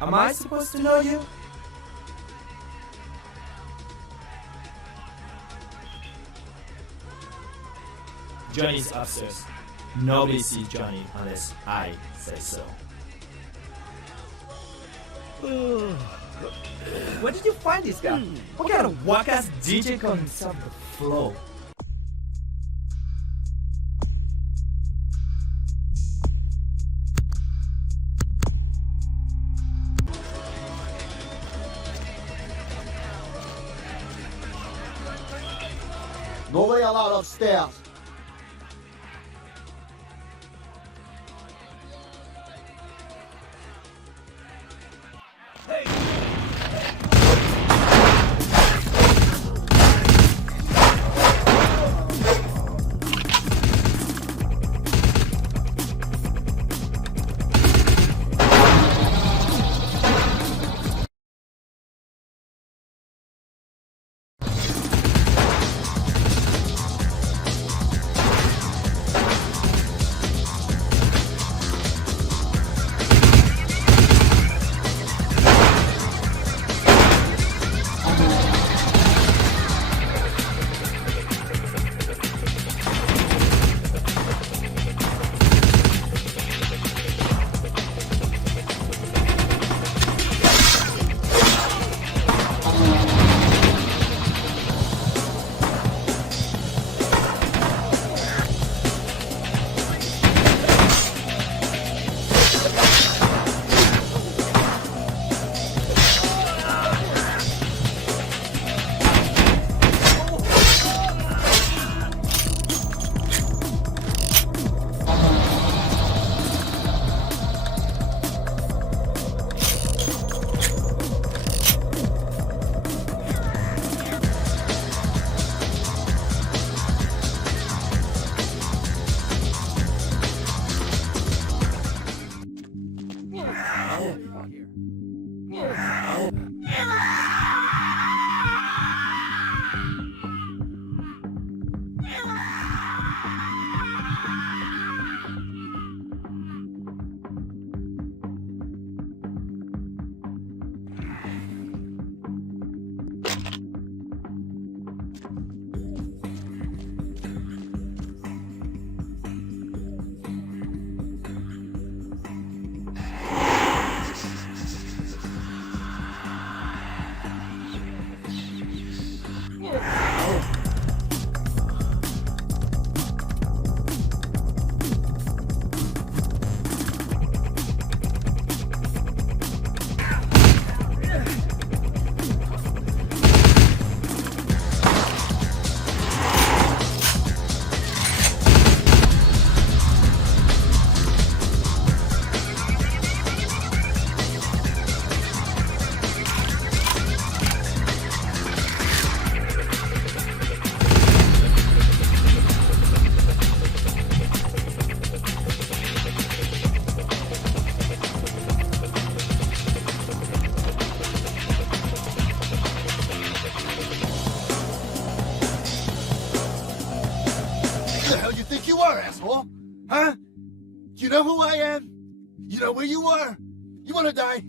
Am I supposed to know you? Johnny's upstairs. Nobody sees Johnny unless I say so. Where did you find this guy? What kind of whack-ass DJ called himself the Flow? Nobody allowed upstairs. Who the hell you think you are, asshole? Huh? You know who I am? You know where you are? You wanna die?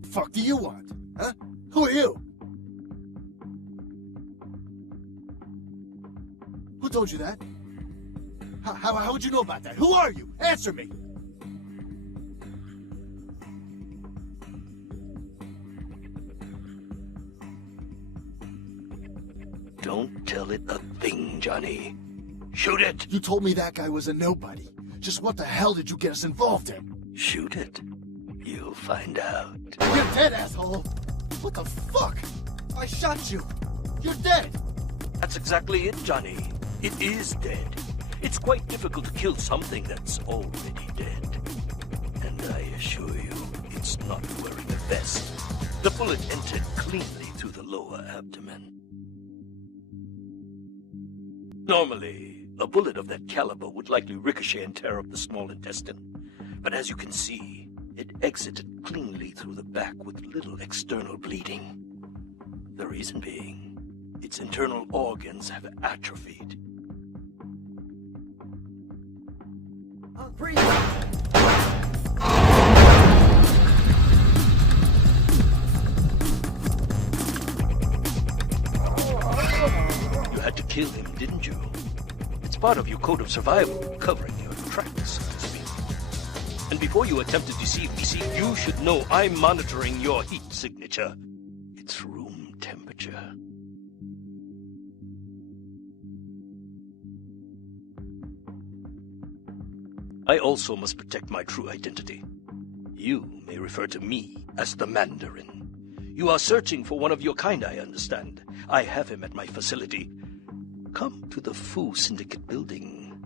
The fuck do you want? Huh? Who are you? Who told you that? How would you know about that? Who are you? Answer me! Don't tell it a thing, Johnny. Shoot it! You told me that guy was a nobody. Just what the hell did you get us involved in? Shoot it. You'll find out. You're dead, asshole! What the fuck? I shot you! You're dead! That's exactly it, Johnny. It is dead. It's quite difficult to kill something that's already dead. And I assure you, it's not wearing a vest. The bullet entered cleanly through the lower abdomen. Normally, a bullet of that caliber would likely ricochet and tear up the small intestine. But as you can see, it exited cleanly through the back with little external bleeding. The reason being, Its internal organs have atrophied. You had to kill him, didn't you? It's part of your code of survival, covering your tracks, so to speak. And before you attempt to deceive me, you should know I'm monitoring your heat signature. It's room temperature. I also must protect my true identity. You may refer to me as the Mandarin. You are searching for one of your kind, I understand. I have him at my facility. Come to the Fu Syndicate building.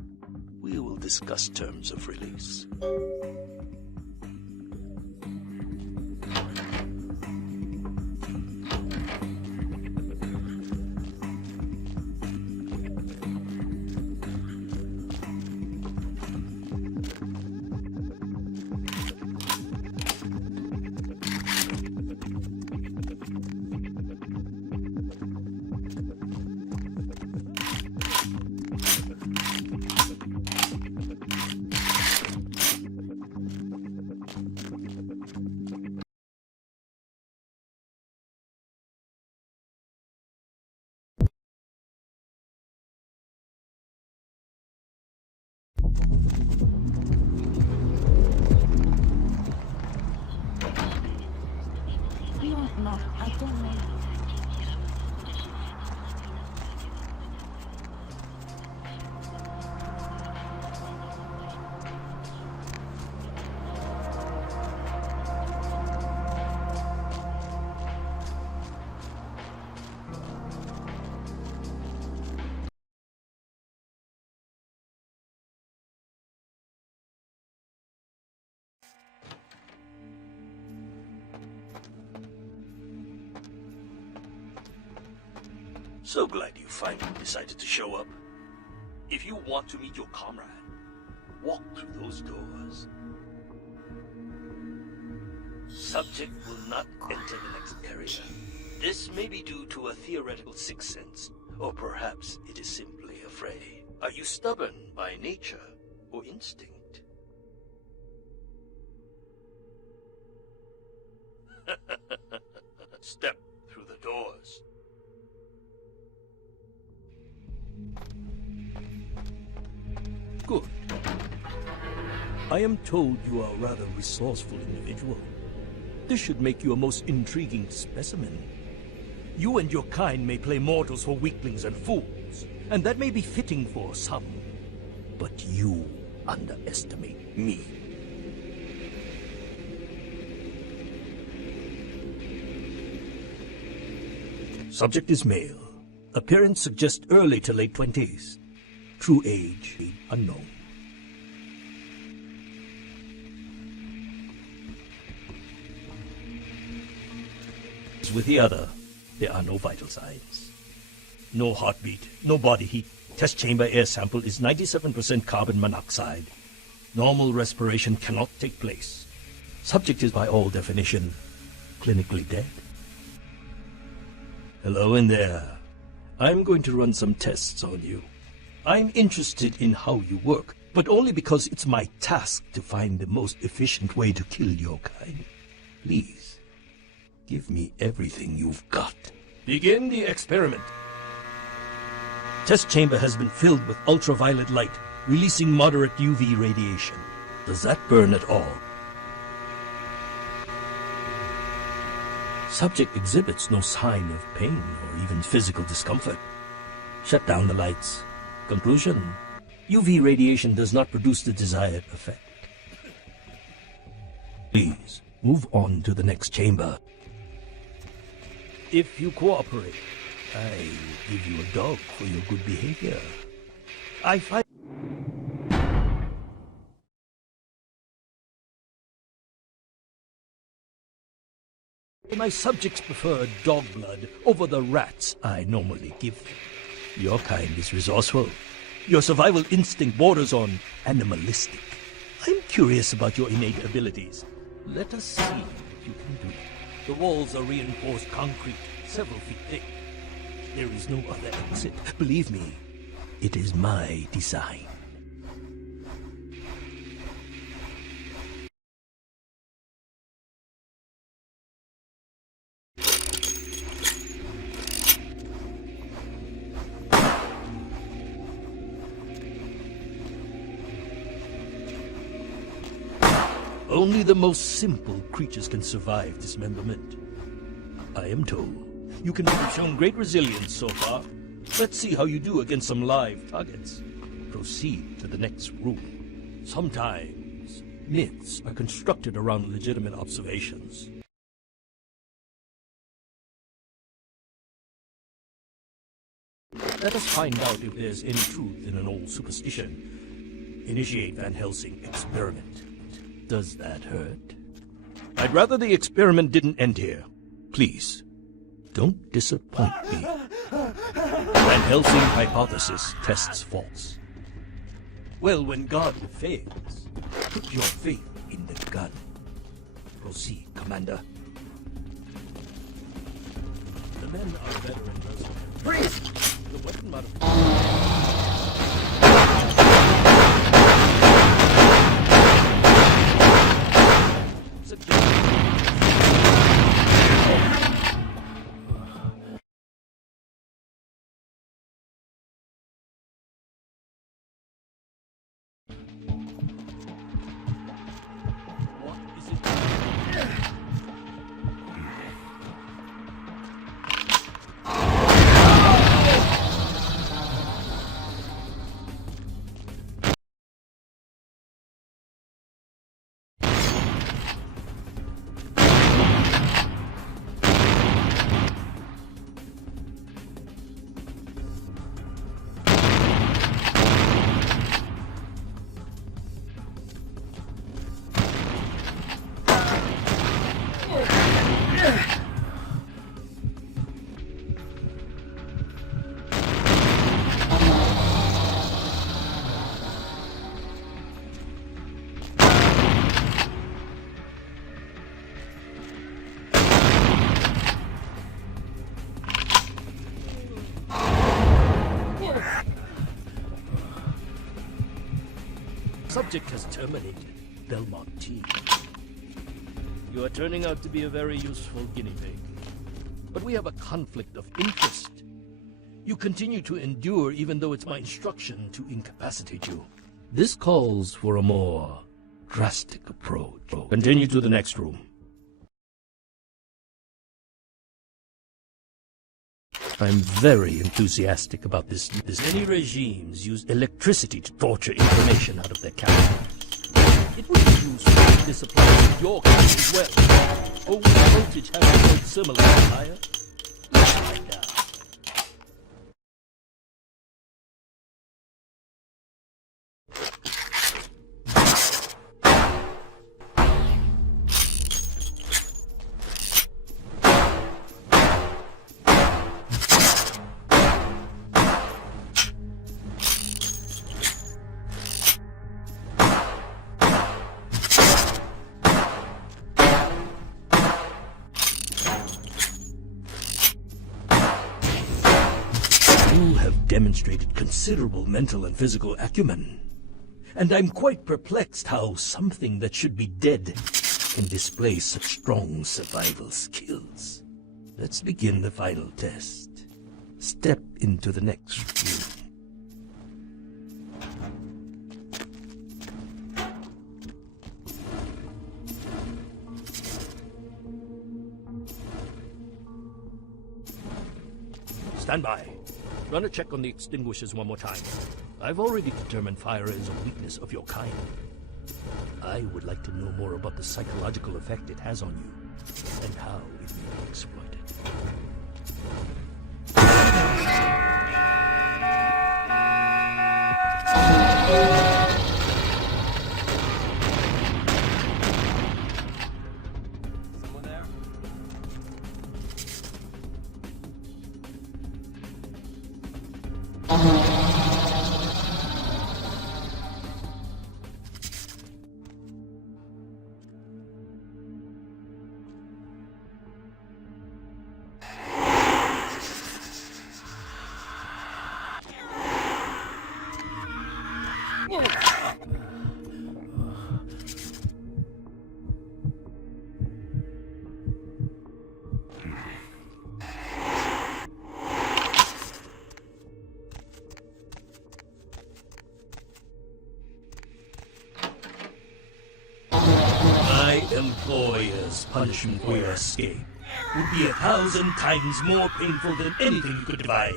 We will discuss terms of release. No, I don't know. So glad you finally decided to show up. If you want to meet your comrade, walk through those doors. Subject will not enter the next area. This may be due to a theoretical sixth sense, or perhaps it is simply afraid. Are you stubborn by nature or instinct? Step through the doors. Good. I am told you are a rather resourceful individual. This should make you a most intriguing specimen. You and your kind may play mortals for weaklings and fools, and that may be fitting for some. But you underestimate me. Subject is male. Appearance suggests early to late 20s. True age unknown. As with the other, there are no vital signs. No heartbeat, no body heat. Test chamber air sample is 97% carbon monoxide. Normal respiration cannot take place. Subject is by all definition clinically dead. Hello in there. I'm going to run some tests on you. I'm interested in how you work, but only because it's my task to find the most efficient way to kill your kind. Please, give me everything you've got. Begin the experiment. Test chamber has been filled with ultraviolet light, releasing moderate UV radiation. Does that burn at all? Subject exhibits no sign of pain or even physical discomfort. Shut down the lights. Conclusion: UV radiation does not produce the desired effect. Please, move on to the next chamber. If you cooperate, I will give you a dog for your good behavior. I find my subjects prefer dog blood over the rats I normally give them. Your kind is resourceful. Your survival instinct borders on animalistic. I'm curious about your innate abilities. Let us see what you can do. The walls are reinforced concrete, several feet thick. There is no other exit. Believe me, it is my design. Only the most simple creatures can survive dismemberment. I am told you can have shown great resilience so far. Let's see how you do against some live targets. Proceed to the next room. Sometimes myths are constructed around legitimate observations. Let us find out if there's any truth in an old superstition. Initiate Van Helsing experiment. Does that hurt? I'd rather the experiment didn't end here. Please, don't disappoint me. Van Helsing hypothesis tests false. Well, when God fails, put your faith in the gun. Proceed, Commander. The men are veteran mercenaries. Freeze! The weapon modification. Subject has terminated. Belmont T. You are turning out to be a very useful guinea pig. But we have a conflict of interest. You continue to endure even though it's my instruction to incapacitate you. This calls for a more drastic approach. Continue to the next room. I'm very enthusiastic about this. Many regimes use electricity to torture information out of their captives. It would be useful if this applies to your case as well. Only voltage has a point similar higher. Let's find out. You have demonstrated considerable mental and physical acumen. And I'm quite perplexed how something that should be dead can display such strong survival skills. Let's begin the final test. Step into the next room. Stand by. Run a check on the extinguishers one more time. I've already determined fire is a weakness of your kind. I would like to know more about the psychological effect it has on you, and how it may be exploited. Someone there? employer's punishment for your escape would be 1,000 times more painful than anything you could devise.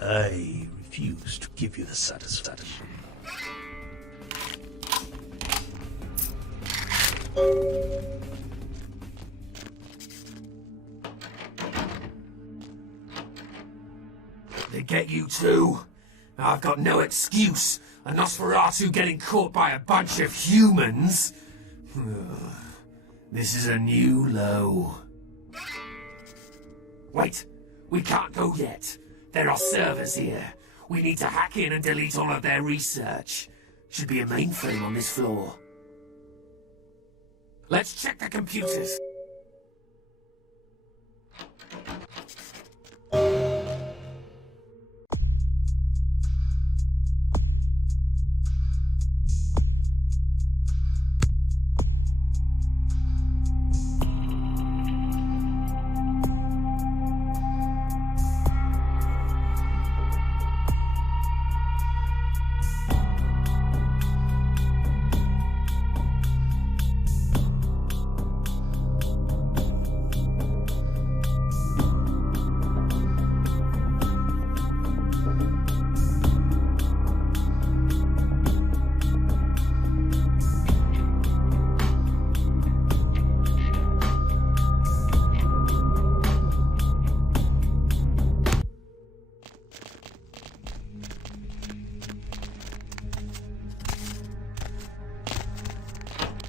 I refuse to give you the satisfaction. They get you too? I've got no excuse. A Nosferatu getting caught by a bunch of humans? This is a new low. Wait, we can't go yet. There are servers here. We need to hack in and delete all of their research. Should be a mainframe on this floor. Let's check the computers.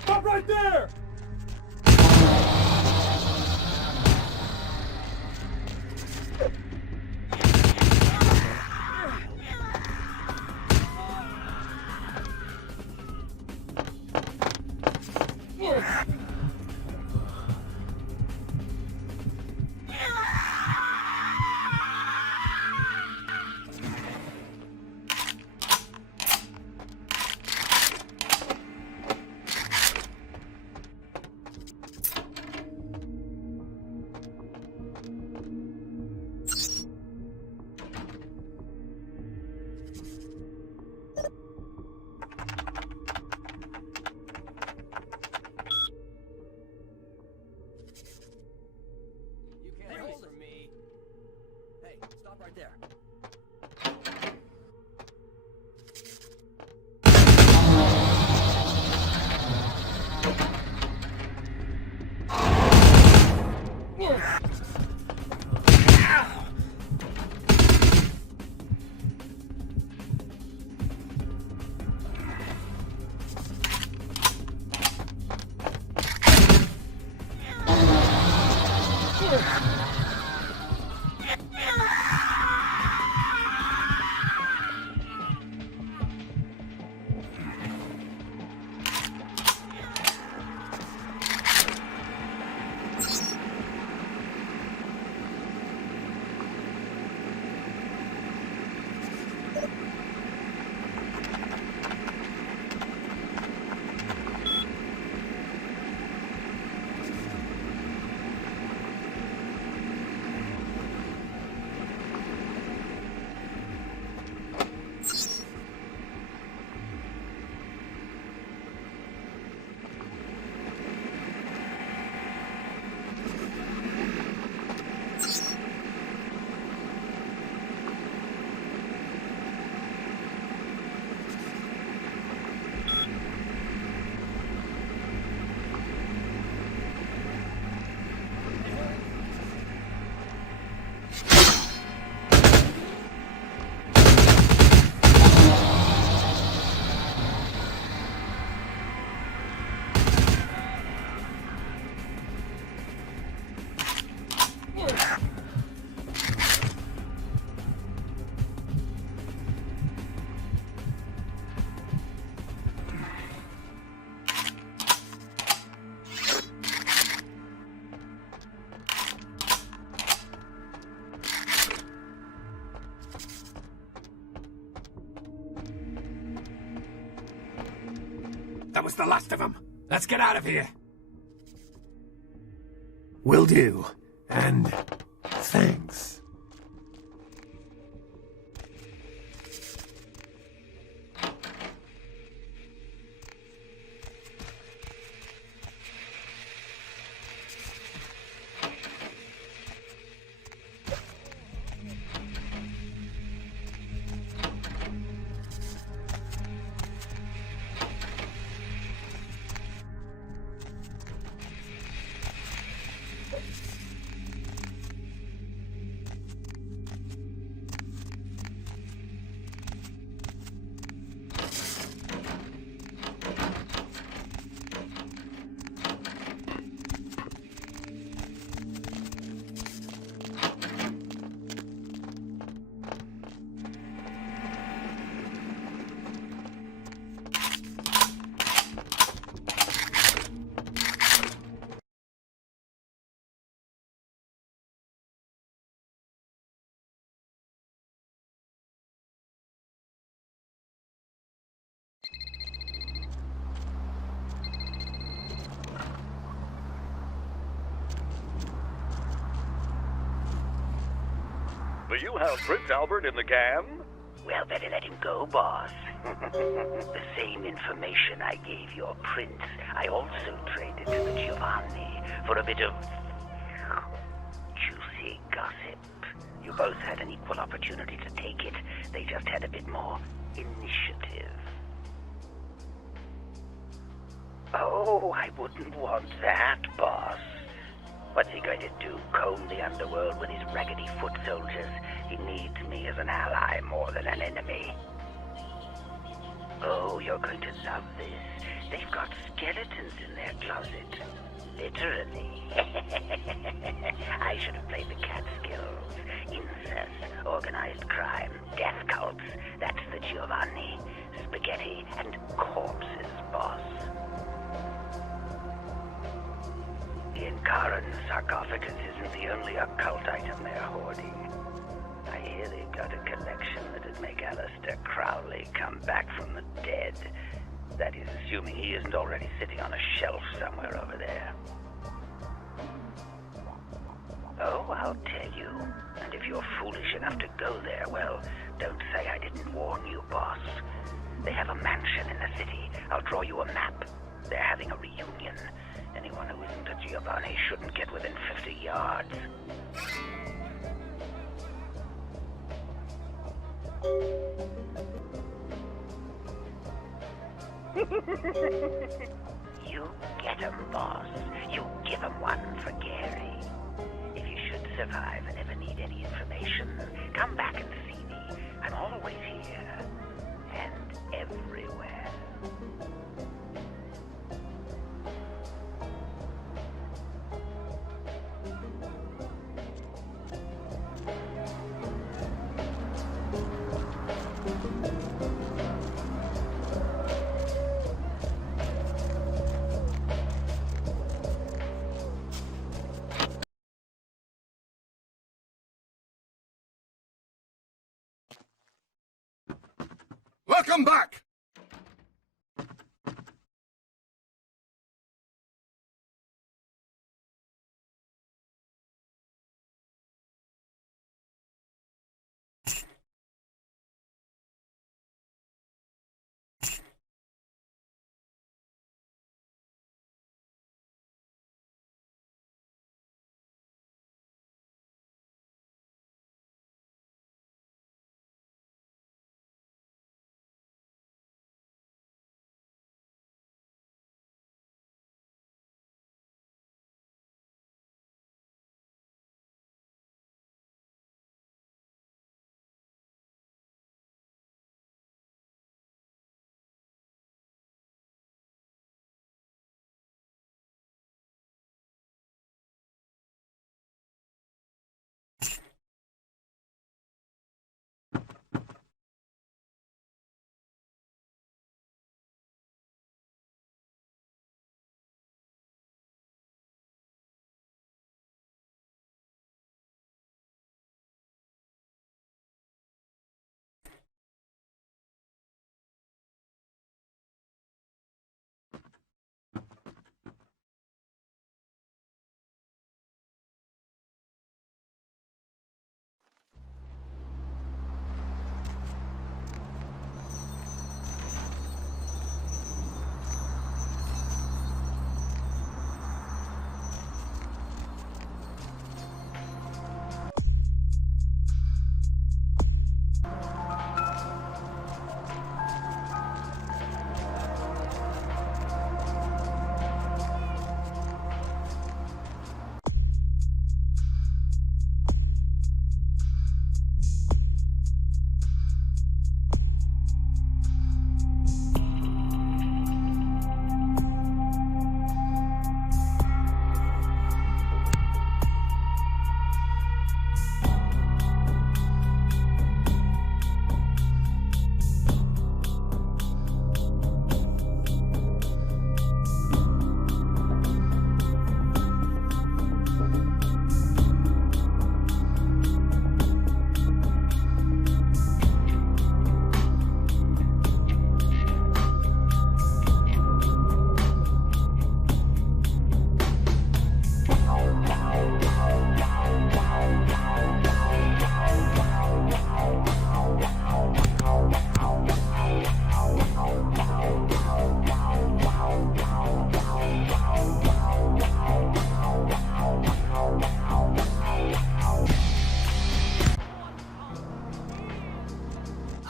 Stop right there! Stop right there. That was the last of them. Let's get out of here. Will do. And thanks. Do you have Prince Albert in the can? Well, better let him go, boss. The same information I gave your prince, I also traded to the Giovanni for a bit of juicy gossip. You both had an equal opportunity to take it. They just had a bit more initiative. Oh, I wouldn't want that, boss. What's he going to do, comb the underworld with his raggedy foot soldiers? He needs me as an ally more than an enemy. Oh, you're going to love this. They've got skeletons in their closet. Literally. I should have played the Catskills. Incest, organized crime, death cults. That's the Giovanni. Spaghetti and corpses, boss. The Incaran sarcophagus isn't the only occult item they're hoarding. I hear they've got a collection that'd make Aleister Crowley come back from the dead. That is, assuming he isn't already sitting on a shelf somewhere over there. Oh, I'll tell you. And if you're foolish enough to go there, well, don't say I didn't warn you, boss. They have a mansion in the city. I'll draw you a map. They're having a reunion. Anyone who isn't a Giovanni shouldn't get within 50 yards. You get 'em, boss. You give 'em one for Gary. If you should survive and ever need any information, come back and see me. I'm always here. And everywhere. Welcome back!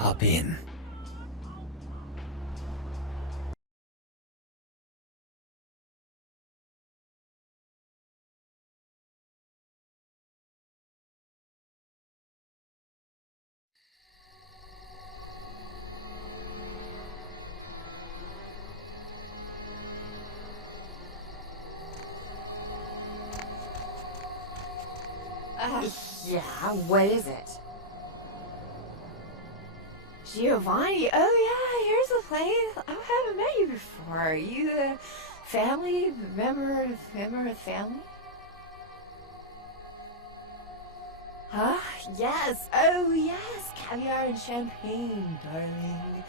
hop in. Yeah, what is it? Giovanni? Oh yeah, here's the place. I haven't met you before. Are you the family? Member of the family? Huh? Yes. Oh yes, caviar and champagne, darling.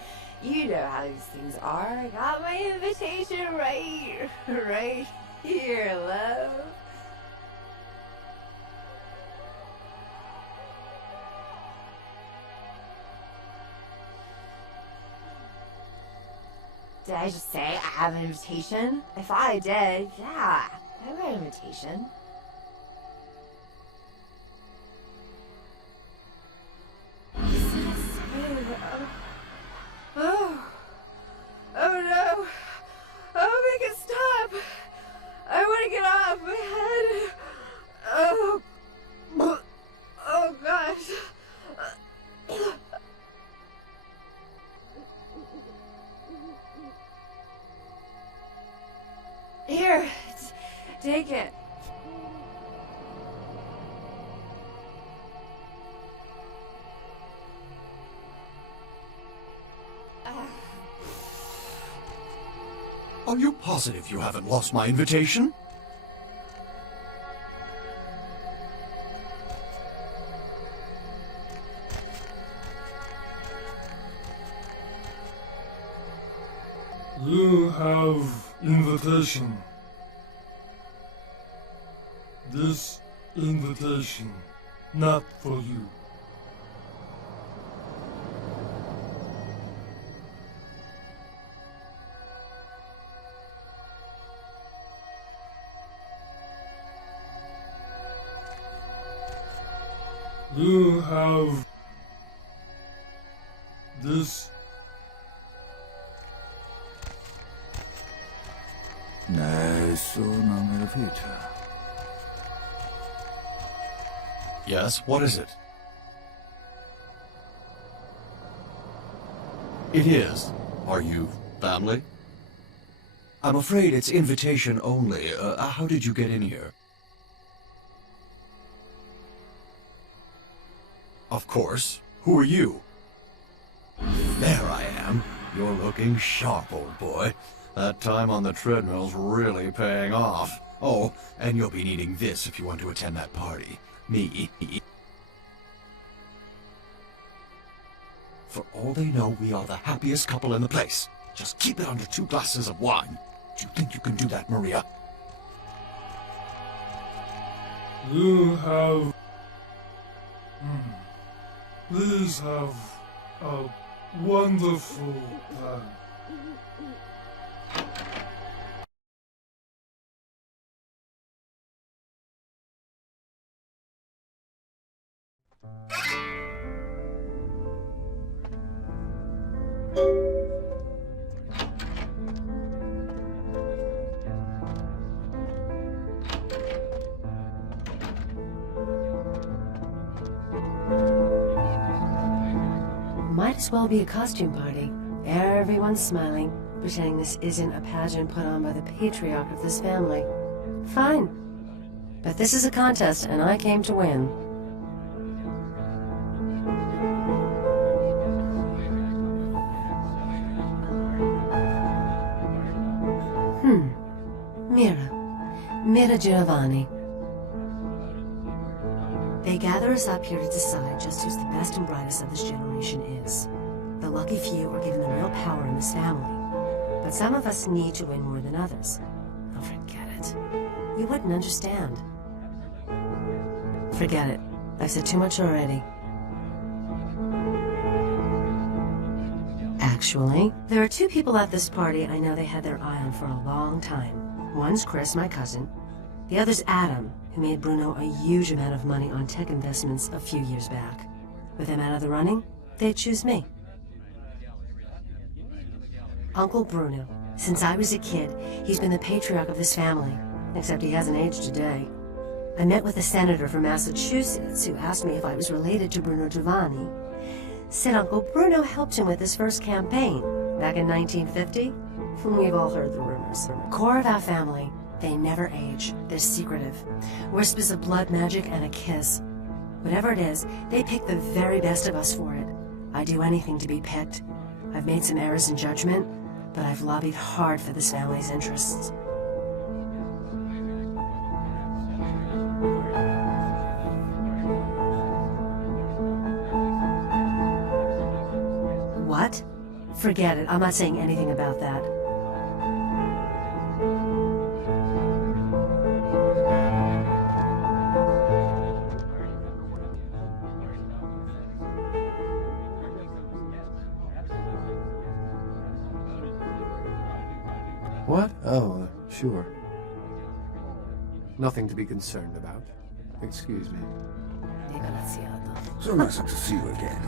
You know how these things are. I got my invitation right here, love. Did I just say I have an invitation? I thought I did. Yeah, I have an invitation. Oh no! Oh, make it stop! I want to get off my head. Oh gosh. Here, take it. Are you positive you haven't lost my invitation? You have invitation. This invitation, not for you. You have this. Nessuno me lo fece. Yes, what is it? It is. Are you family? I'm afraid it's invitation only. How did you get in here? Of course. Who are you? There I am. You're looking sharp, old boy. That time on the treadmill's really paying off. Oh, and you'll be needing this if you want to attend that party. Me. For all they know, we are the happiest couple in the place. Just keep it under 2 glasses of wine. Do you think you can do that, Maria? You have... Please have a wonderful time. Might as well be a costume party. Everyone's smiling, pretending this isn't a pageant put on by the patriarch of this family. Fine. But this is a contest, and I came to win. Mira Giovanni. They gather us up here to decide just who's the best and brightest of this generation is. The lucky few are given the real power in this family. But some of us need to win more than others. Oh, forget it. You wouldn't understand. Forget it. I've said too much already. Actually, there are 2 people at this party I know they had their eye on for a long time. One's Chris, my cousin. The other's Adam, who made Bruno a huge amount of money on tech investments a few years back. With him out of the running, they'd choose me. Uncle Bruno. Since I was a kid, he's been the patriarch of this family, except he hasn't aged a day. I met with a senator from Massachusetts who asked me if I was related to Bruno Giovanni. Said Uncle Bruno helped him with his first campaign back in 1950. We've all heard the rumors. Core of our family, they never age. They're secretive. Whispers of blood magic and a kiss. Whatever it is, they pick the very best of us for it. I'd do anything to be picked. I've made some errors in judgment, but I've lobbied hard for this family's interests. What? Forget it. I'm not saying anything about that. What? Oh, sure. Nothing to be concerned about. Excuse me. So nice to see you again.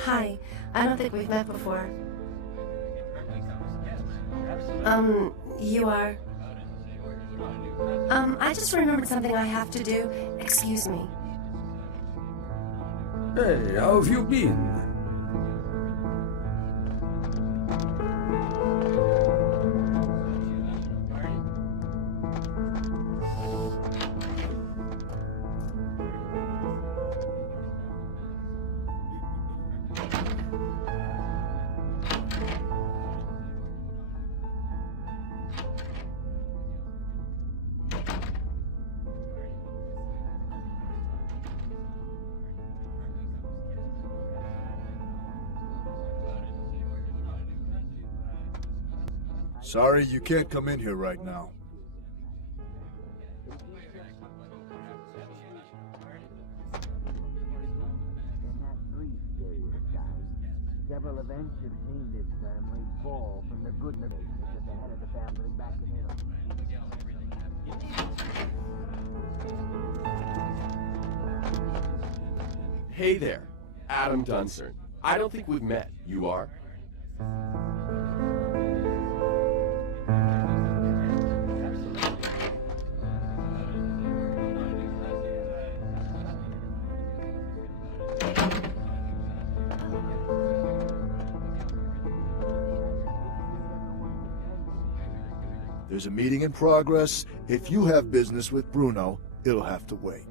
Hi. I don't think we've met before. You are? I just remembered something I have to do. Excuse me. Hey, how have you been? Sorry, you can't come in here right now. Several events have seen this family fall from the good nations at the head of the family back in Italy. Hey there, Adam Dunsern. I don't think we've met. You are? There's a meeting in progress. If you have business with Bruno, it'll have to wait.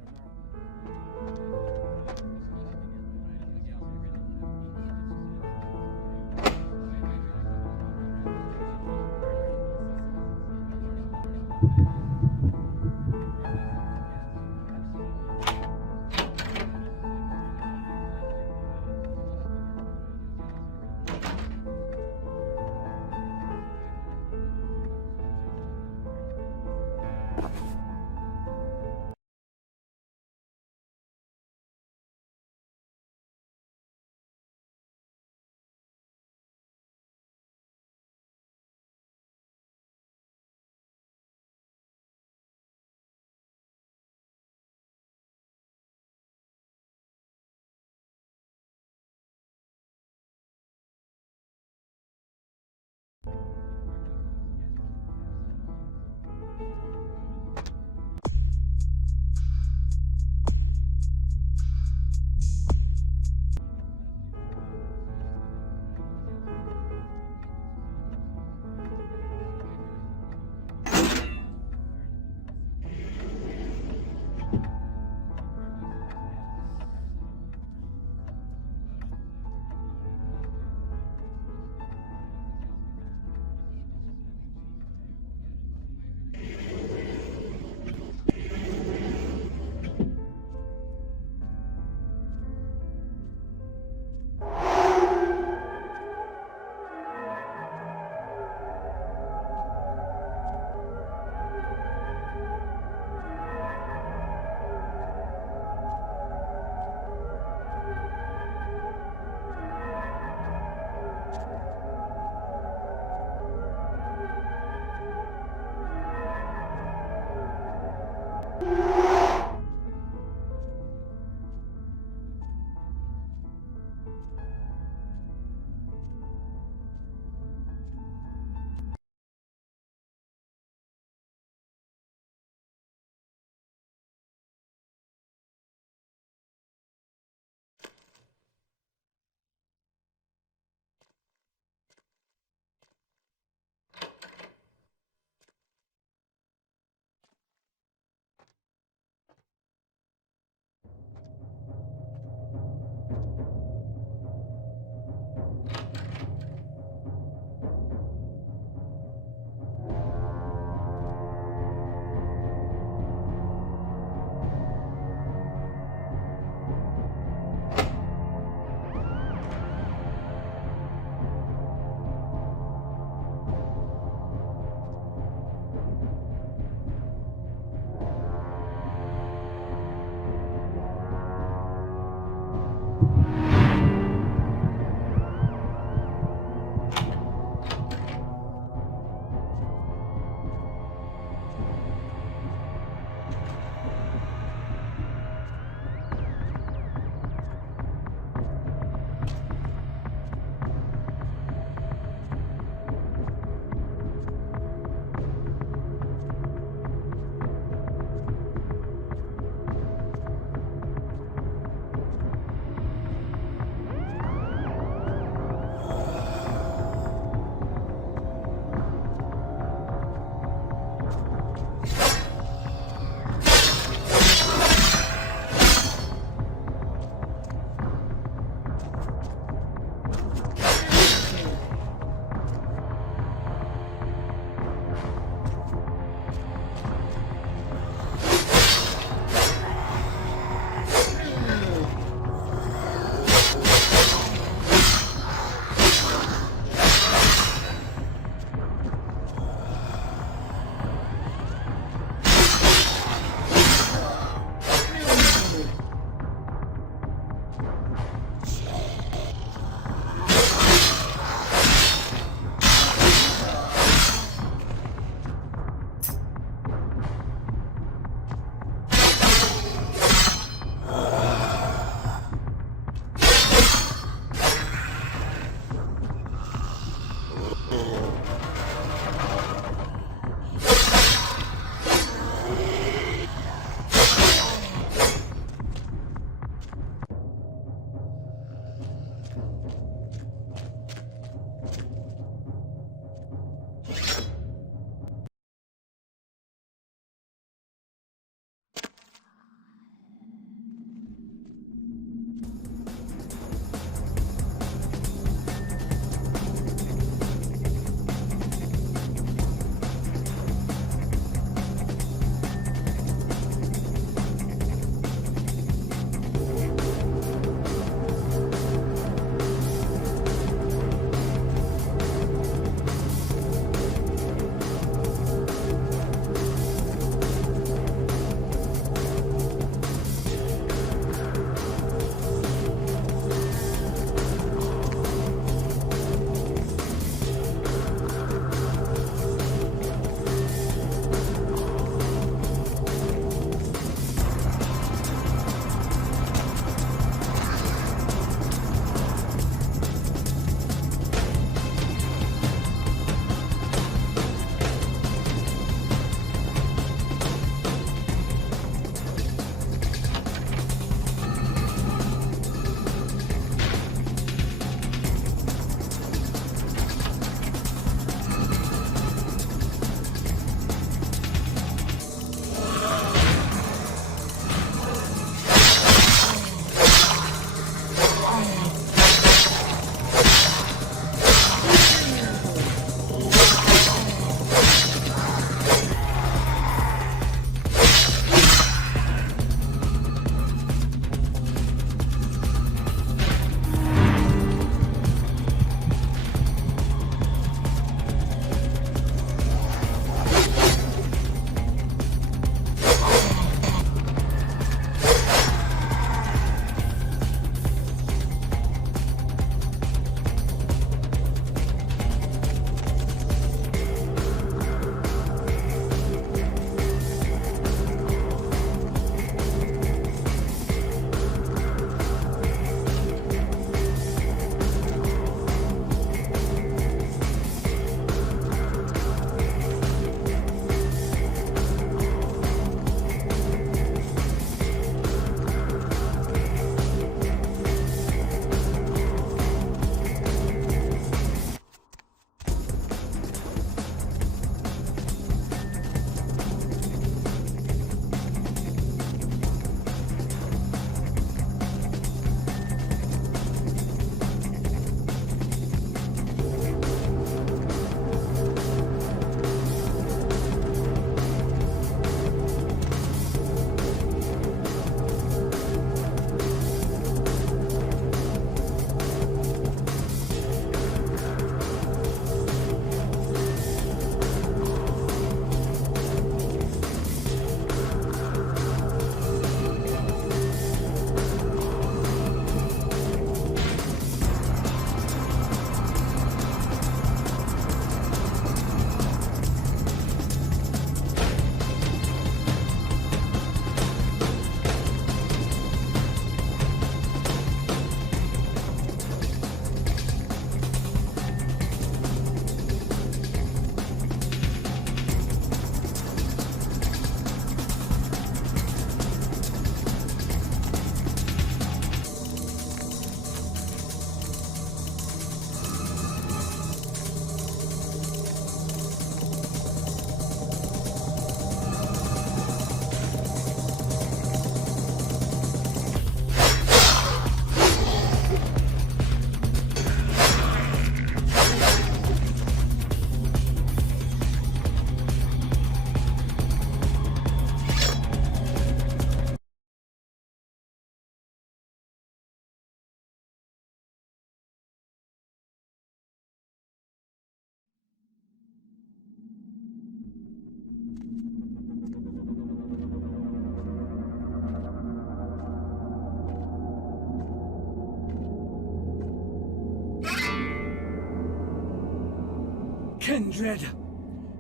Kindred,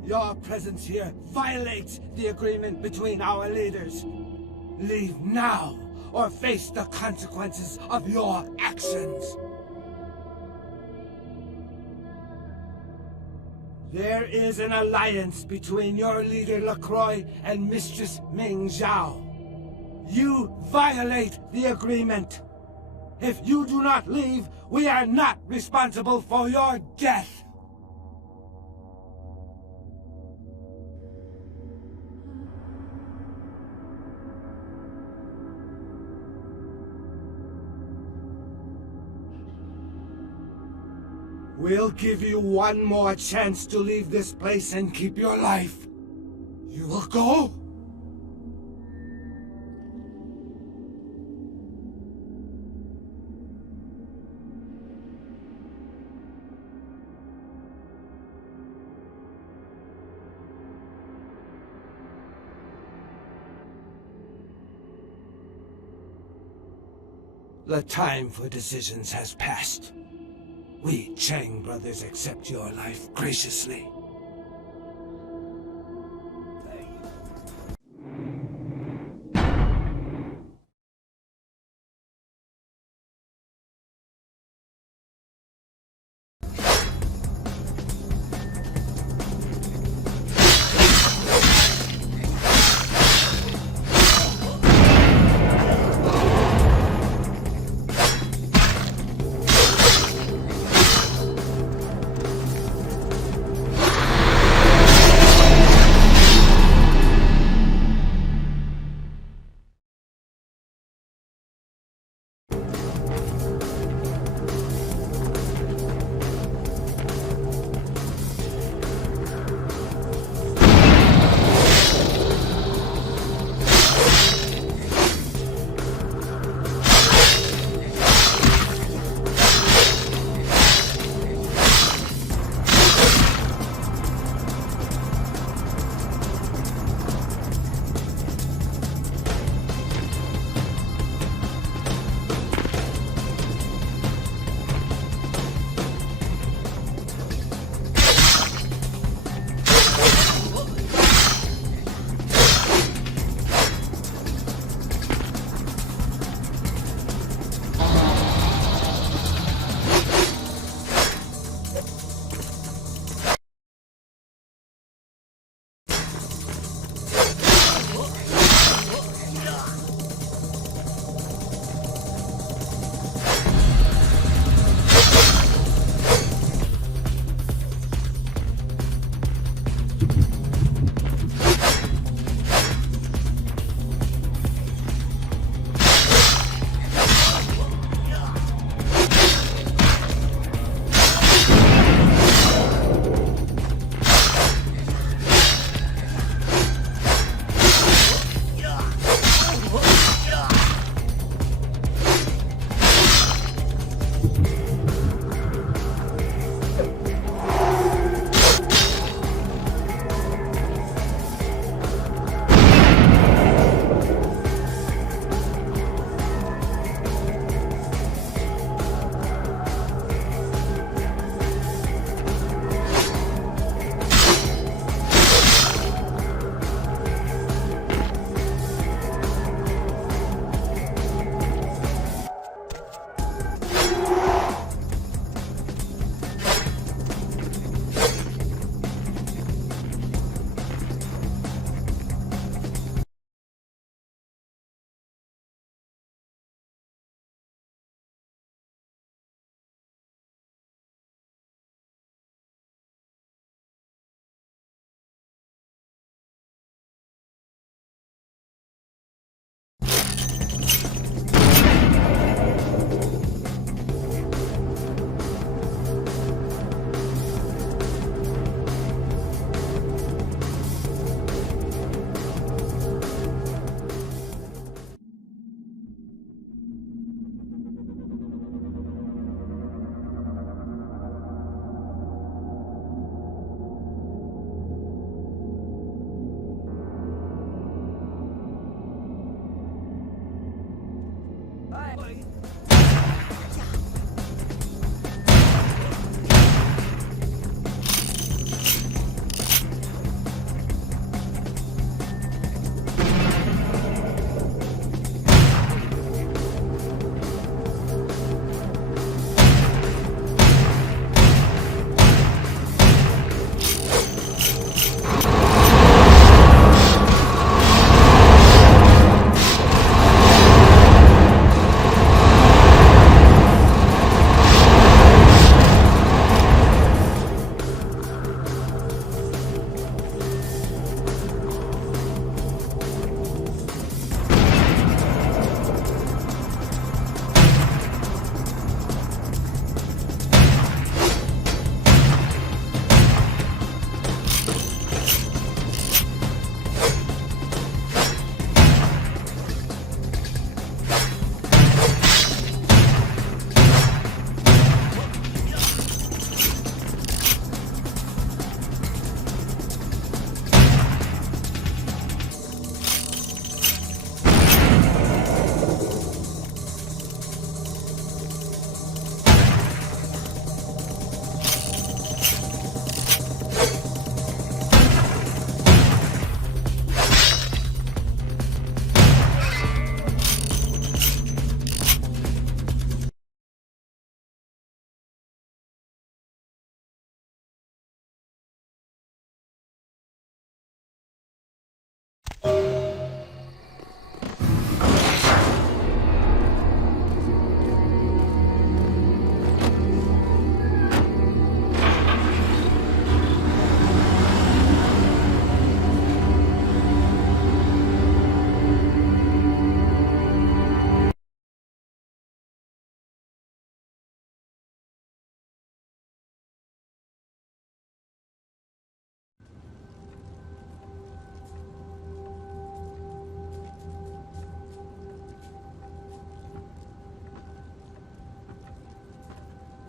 your presence here violates the agreement between our leaders. Leave now, or face the consequences of your actions. There is an alliance between your leader LaCroix and Mistress Ming Zhao. You violate the agreement. If you do not leave, we are not responsible for your death. We'll give you one more chance to leave this place and keep your life. You will go? The time for decisions has passed. We Chang brothers accept your life graciously.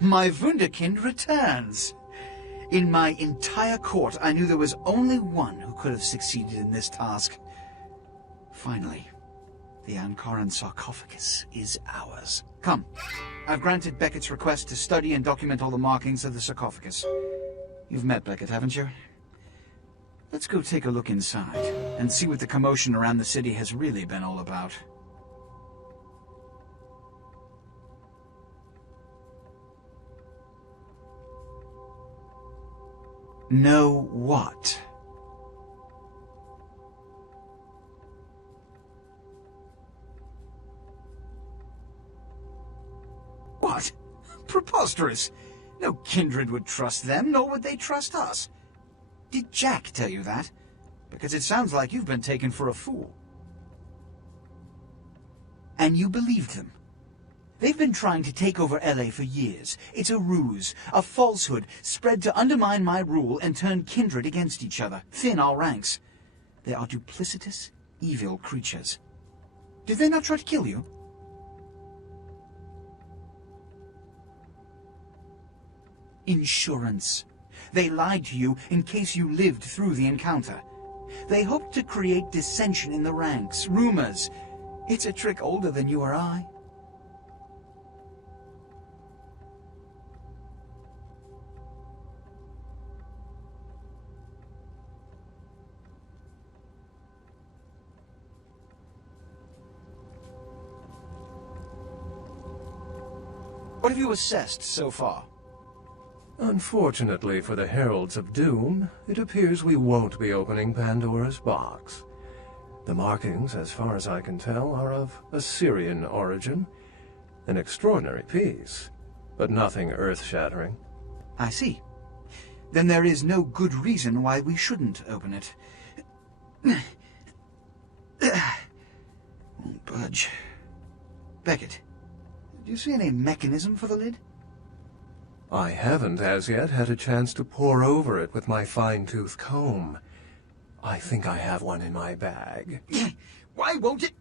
My Wunderkind returns! In my entire court, I knew there was only one who could have succeeded in this task. Finally, the Ankaran sarcophagus is ours. Come, I've granted Beckett's request to study and document all the markings of the sarcophagus. You've met Beckett, haven't you? Let's go take a look inside and see what the commotion around the city has really been all about. Know what? What? Preposterous! No kindred would trust them, nor would they trust us. Did Jack tell you that? Because it sounds like you've been taken for a fool. And you believed them. They've been trying to take over LA for years. It's a ruse, a falsehood, spread to undermine my rule and turn kindred against each other, thin our ranks. They are duplicitous, evil creatures. Did they not try to kill you? Insurance. They lied to you in case you lived through the encounter. They hoped to create dissension in the ranks, rumors. It's a trick older than you or I. What have you assessed so far? Unfortunately for the Heralds of Doom, it appears we won't be opening Pandora's box. The markings, as far as I can tell, are of Assyrian origin. An extraordinary piece, but nothing earth-shattering. I see. Then there is no good reason why we shouldn't open it. Won't budge. Beckett, do you see any mechanism for the lid? I haven't as yet had a chance to pore over it with my fine-tooth comb. I think I have one in my bag. Why won't it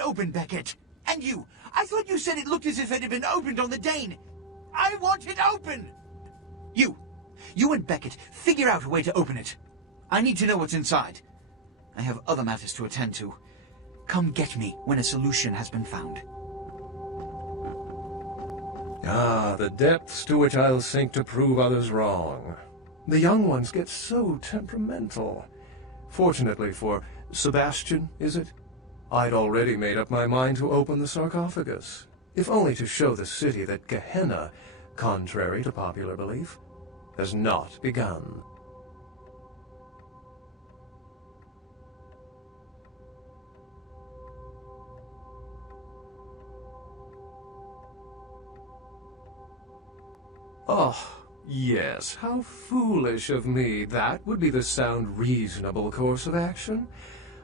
open, Beckett? And you, I thought you said it looked as if it had been opened on the Dane. I want it open! You and Beckett, figure out a way to open it. I need to know what's inside. I have other matters to attend to. Come get me when a solution has been found. Ah, the depths to which I'll sink to prove others wrong. The young ones get so temperamental. Fortunately for Sebastian, is it? I'd already made up my mind to open the sarcophagus, if only to show the city that Gehenna, contrary to popular belief, has not begun. Oh, yes, how foolish of me. That would be the sound, reasonable course of action.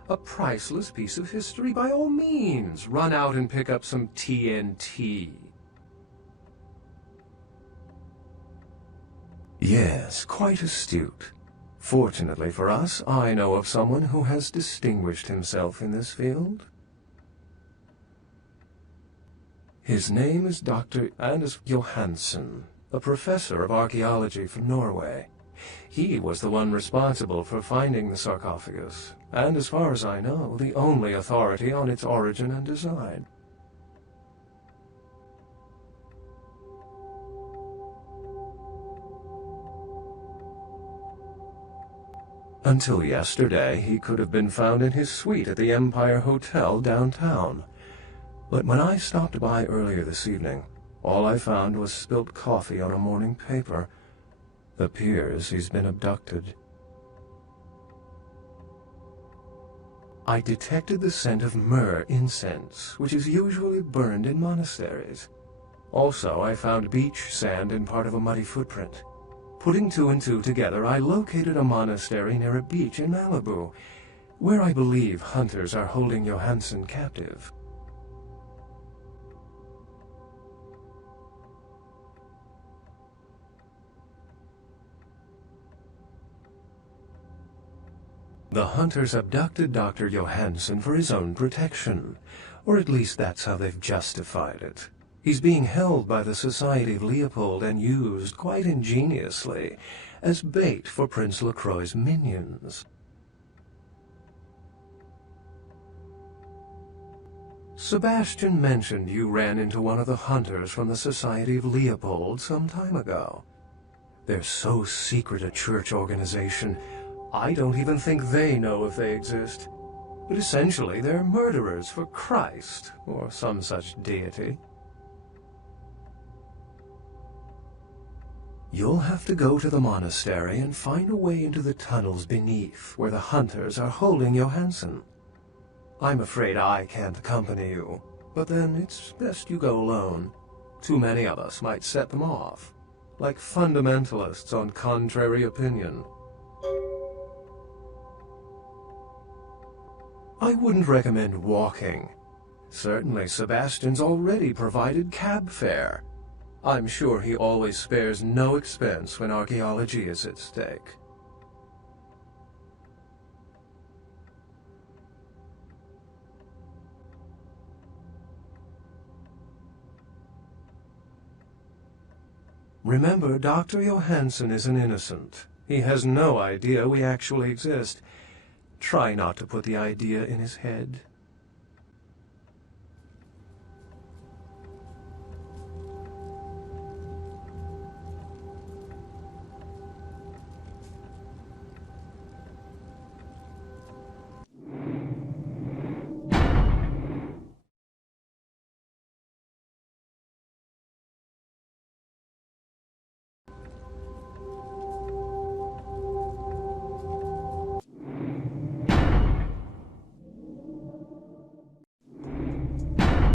A priceless piece of history, by all means. Run out and pick up some TNT. Yes, quite astute. Fortunately for us, I know of someone who has distinguished himself in this field. His name is Dr. Anders Johansen, a professor of archaeology from Norway. He was the one responsible for finding the sarcophagus, and as far as I know, the only authority on its origin and design. Until yesterday, he could have been found in his suite at the Empire Hotel downtown. But when I stopped by earlier this evening, all I found was spilt coffee on a morning paper. Appears he's been abducted. I detected the scent of myrrh incense, which is usually burned in monasteries. Also, I found beach sand in part of a muddy footprint. Putting two and two together, I located a monastery near a beach in Malibu, where I believe hunters are holding Johansen captive. The hunters abducted Dr. Johansen for his own protection, or at least that's how they've justified it. He's being held by the Society of Leopold and used, quite ingeniously, as bait for Prince LaCroix's minions. Sebastian mentioned you ran into one of the hunters from the Society of Leopold some time ago. They're so secret a church organization, I don't even think they know if they exist. But essentially, they're murderers for Christ, or some such deity. You'll have to go to the monastery and find a way into the tunnels beneath, where the hunters are holding Johansen. I'm afraid I can't accompany you, but then it's best you go alone. Too many of us might set them off, like fundamentalists on contrary opinion. I wouldn't recommend walking. Certainly Sebastian's already provided cab fare. I'm sure he always spares no expense when archaeology is at stake. Remember, Dr. Johansen is an innocent. He has no idea we actually exist. Try not to put the idea in his head.